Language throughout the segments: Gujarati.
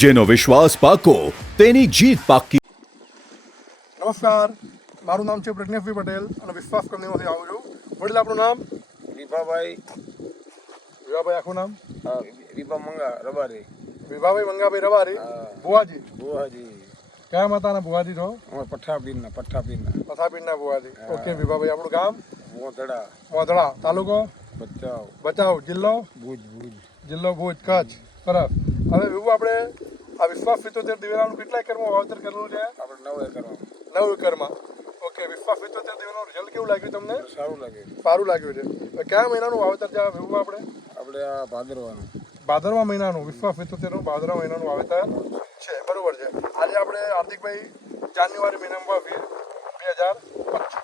જેનો વિશ્વાસ પાકો તેની જીત પાકી. નમસ્કાર, મારું નામ છે પ્રજ્ઞેશભાઈ પટેલ અને વિશ્વાસ કંપનીમાંથી આવું છું. વડીલ, આપણું નામ? વિભાભાઈ. વિભાભાઈ આખું નામ? વિભા મંગા રબારી. વિભાભાઈ મંગાભાઈ રબારી. બુવાજી? બુવાજી. કયા માતાના બુવાજી છો? અમારે પઠ્ઠાપીરના. પથાપીરના બુવાજી. ઓકે વિભાભાઈ, આપણું ગામ? મોતડા. મોધડા. તાલુકો? બચાવ. ભચાઉ. જિલ્લો? ભુજ. જિલ્લો ભુજ, કચ્છ. સરસ. હવે વિભુ, આપણે આ વિશ્વાસ 77 દિવેલાનું કેટલા એકરમાં વાવેતર કરેલું છે? આપણે 9 એકરમાં. 9 એકરમાં. ઓકે, વિશ્વાસ 77 દિવેલાનું રિઝલ્ટ કેવું લાગ્યું તમને? સારું લાગે. સારું લાગ્યું છે. હવે કયા મહિનાનું વાવેતર છે વિભુ આપણે? આપણે આ ભાદરવાનું. ભાદરવા મહિનાનું. વિશ્વાસ 77નું ભાદરવા મહિનાનું વાવેતર છે. બરોબર છે. આજે આપણે હાર્દિકભાઈ જાન્યુઆરી મહિનામાં વાવીએ 2025.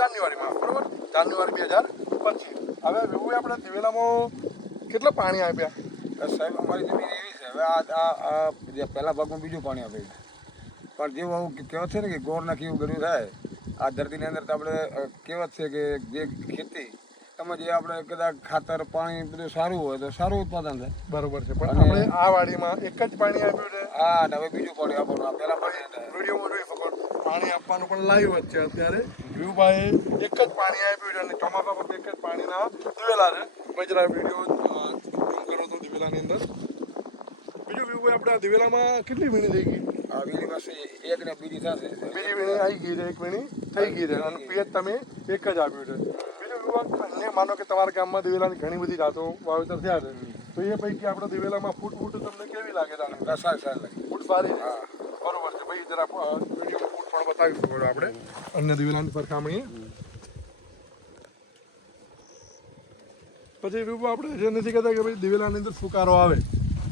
જાન્યુઆરીમાં, બરોબર? જાન્યુઆરી 2025. હવે વિભુ, આપણે દિવેલામાં કેટલા પાણી આપ્યા? સાહેબ, અમારી જમીન એવી છે. હવે આ પહેલા ભાગમાં બીજું પાણી આપે છે. પણ જેવું આવું કહેવત છે ને કે ગોળ નાખી એવું ગળ્યું થાય, આ ધરતીની અંદર તો આપણે કહેવત છે કે જે ખેતી એમાં જે આપણે કદાચ ખાતર પાણી બધું સારું હોય તો સારું ઉત્પાદન થાય. બરોબર છે. પણ આપણે આ વાડીમાં એક જ પાણી આપ્યું છે. હા, હવે બીજું પાણી આપવાનું. પહેલા પાણી વિડીયોમાં જોઈ શકો, પાણી આપવાનું પણ લાઈવ જ છે. અત્યારે વિભુભાઈએ એક જ પાણી આપ્યું છે અને ચોમાસામાં એક જ પાણીના દિવેલા છે. મેં જરા વિડીયો ઝૂમ કર્યો હતો દિવેલાની અંદર. બીજું વિભુભાઈ, આપણે આ દિવેલામાં કેટલી વીણી થઈ ગઈ? આ વીણી પાસે એક ને બીજી થશે. બીજી વીણી આવી ગઈ છે, એક વીણી થઈ ગઈ છે અને પિયત તમે એક જ આપ્યું છે. બીજું વિભાગ, અન્ય માનો કે તમારા ગામમાં દિવેલાની ઘણી બધી જાતો વાવેતર થયા છે, તો એ પૈકી આપણા દિવેલામાં ફૂટ તમને કેવી લાગે? સારી લાગે. ફૂટ સારી છે. બરોબર છે ભાઈ. જરા વિડીયો ફૂટ પણ બતાવીશું થોડું આપણે અન્ય દિવેલાની સરખામણીએ. પછી વિભુ, આપણે જે નથી કહેતા કે ભાઈ દિવેલાની અંદર ફુકારો આવે,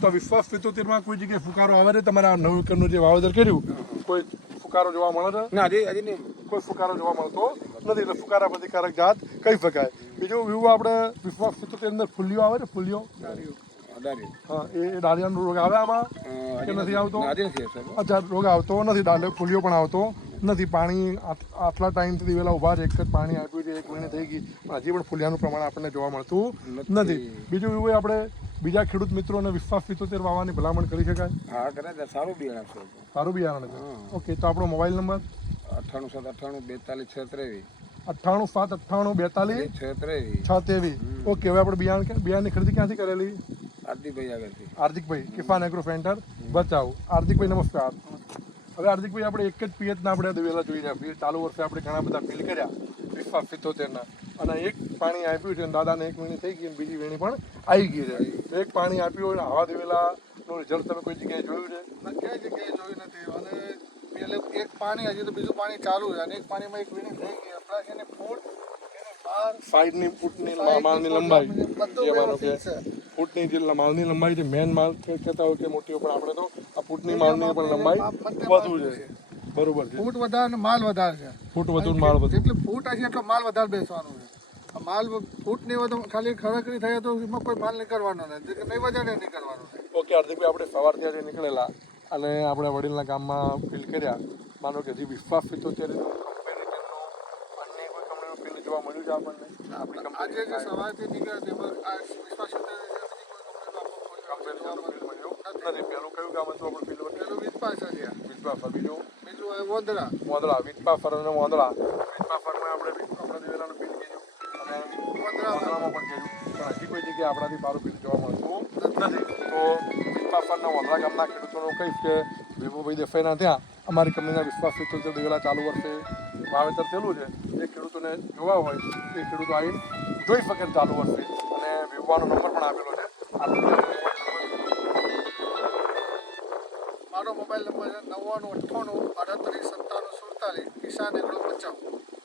તો વિશ્વાસ 77માં કોઈ જગ્યાએ ફુકારો આવે છે? તમારા 9 એકરનું જે વાવેતર કર્યું, કોઈ ફુકારો જોવા મળે છે? ના, હજી નહીં. કોઈ ફુકારો જોવા મળતો નથી. એટલે ફુકારા પ્રતિકારક જાત કહી શકાય. બીજું વિભુ, આપણે વિશ્વાસ 77 અંદર ફૂલિયો આવે છે? ફૂલિયો? હા, એ ડાળિયાનો રોગ આવે આમાં કે નથી આવતો? અચ્છા, રોગ આવતો નથી. ફૂલિયો પણ આવતો નથી. પાણી આટલા ટાઈમથી દિવેલા ઉભા છે, એક જ પાણી આપ્યું છે, એક મહિને થઈ ગઈ, પણ હજી પણ ફૂલિયાનું પ્રમાણ આપણને જોવા મળતું નથી. બીજું એવું આપણે બીજા ખેડૂત મિત્રોને વિશ્વાસ 77 વાવવાની ભલામણ કરી શકાય? હા, કરે. સારું બિયારણ છે. સારું બિયારણ છે. ઓકે, તો આપણો મોબાઈલ નંબર? 98 98 643 ઓકે. હવે આપણે બિયારણની ખરીદી ક્યાંથી કરેલી? હાર્દિકભાઈ, કિફાન એગ્રો સેન્ટર, ભચાઉ. હાર્દિકભાઈ નમસ્કાર. હવે હાર્દિકભાઈ, આપણે એક જ પિયતના આપણે દિવેલા જોઈ રહ્યા. ચાલુ વર્ષે આપણે ઘણા બધા ફીલ કર્યા વિશ્વાસ 77ના, અને એક પાણી આપ્યું છે. દાદાને એક વીણી થઈ ગઈ અને બીજી વીણી પણ આવી ગઈ છે. તો એક પાણી આપ્યું હોય આવા દિવેલાનું રિઝલ્ટ તમે કોઈ જગ્યાએ જોયું છે? ક્યાંય જગ્યાએ જોયું નથી. અને પેલે એક પાણી, હજી તો બીજું પાણી ચાલુ છે અને એક પાણીમાં એક વીણી થઈ ગઈ. પ્લસ એને ફૂટ, સાઈડની ફૂટની માળની લંબાઈ, જે માનો કે ફૂટની જે માળની લંબાઈ છે, મેન માળ કહેતા હોય કે મોટી, પણ આપણે તો આ ફૂટની માળની પણ લંબાઈ વધુ છે. બરોબર છે. ફૂટ વધારે ને માલ વધારે છે. ફૂટ વધુ માળ વધુ. એટલે ફૂટ હશે એટલો માલ વધારે બેસવાનો છે. માલ ફૂટ નહીં હોય તો ખાલી ખરેખરી થાય તો એમાં કોઈ માલ નીકળવાનો નથી, નહીં વધારે નીકળવાનો છે. ઓકે હાર્દિકભાઈ, આપણે સવારથી આજે નીકળેલા અને આપણે વડીલના ગામમાં ફીલ કર્યા. માનો કે હજી વિશ્વાસ 77 અન્ય કોઈ કંપનીનું ફીલ જોવા મળ્યું છે આપણને? આપણી કંપની આજે જે સવારથી નીકળ્યા તેમાં આ વિશ્વાસ નથી. પેલું કયું ગામ હતું આપણું ફીલ? પેલું વિશ્વાસ છે. વિશ્વાસ. બીજું વોંદરા. વિશ્વાફર અને વોંદરા. વિશ્વાફરમાં આપણે આપણા દિવેલાનું ફીલ કર્યું અને વોંદરામાં પણ કર્યું, પણ હજી કોઈ જગ્યાએ આપણાથી સારું ફીલ જોવા મળતું નથી. તો વિશ્વાફરના વોંદરા ગામના ખેડૂતોનું કહીશ કે વિભુભાઈ દેસાઈના ત્યાં અમારી કંપનીના વિશ્વાસ 77 દિવેલા ચાલુ વર્ષે વાવેતર થયેલું છે. એ ખેડૂતોને જોવા હોય એ ખેડૂતો આવીને જોઈ શકે ચાલુ વર્ષે. અને વિભવાનો નંબર પણ આપેલો છે. મારો મોબાઈલ નંબર છે 9998389747. કિસાન એગ્રો ભચાઉ.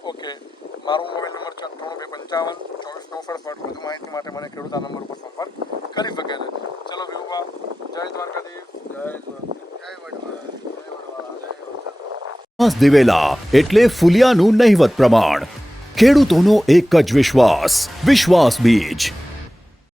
ઓકે, મારો મોબાઈલ નંબર છે 9855246967. વધુ માહિતી માટે મને ખેડૂત આ નંબર ઉપર સંપર્ક કરી શકે છે. ચલો વિભુભા, જય દ્વારકાધીશ. જય વડવાળા. દિવેલા એટલે ફુલિયાનું નહિવત પ્રમાણ. ખેડૂતોનો એક જ વિશ્વાસ, વિશ્વાસ બીજ.